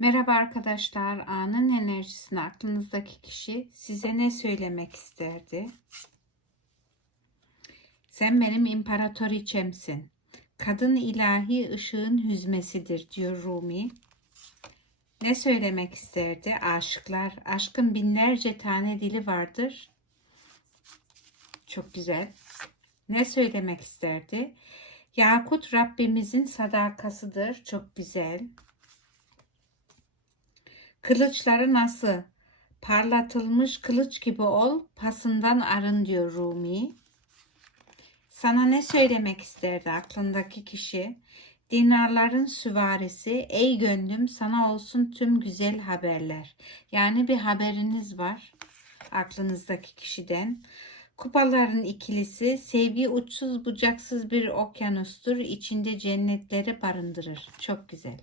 Merhaba arkadaşlar. Anın enerjisini aklınızdaki kişi size ne söylemek isterdi? Sen benim imparatoriçemsin. Kadın ilahi ışığın hüzmesidir diyor Rumi. Ne söylemek isterdi? Aşıklar, aşkın binlerce tane dili vardır. Çok güzel. Ne söylemek isterdi? Yakut Rabbimizin sadakasıdır. Çok güzel. Kılıçları nasıl? Parlatılmış kılıç gibi ol, pasından arın diyor Rumi. Sana ne söylemek isterdi aklındaki kişi? Dinarların süvarisi, ey gönlüm sana olsun tüm güzel haberler. Yani bir haberiniz var aklınızdaki kişiden. Kupaların ikilisi, sevgi uçsuz bucaksız bir okyanustur, içinde cennetleri barındırır. Çok güzel.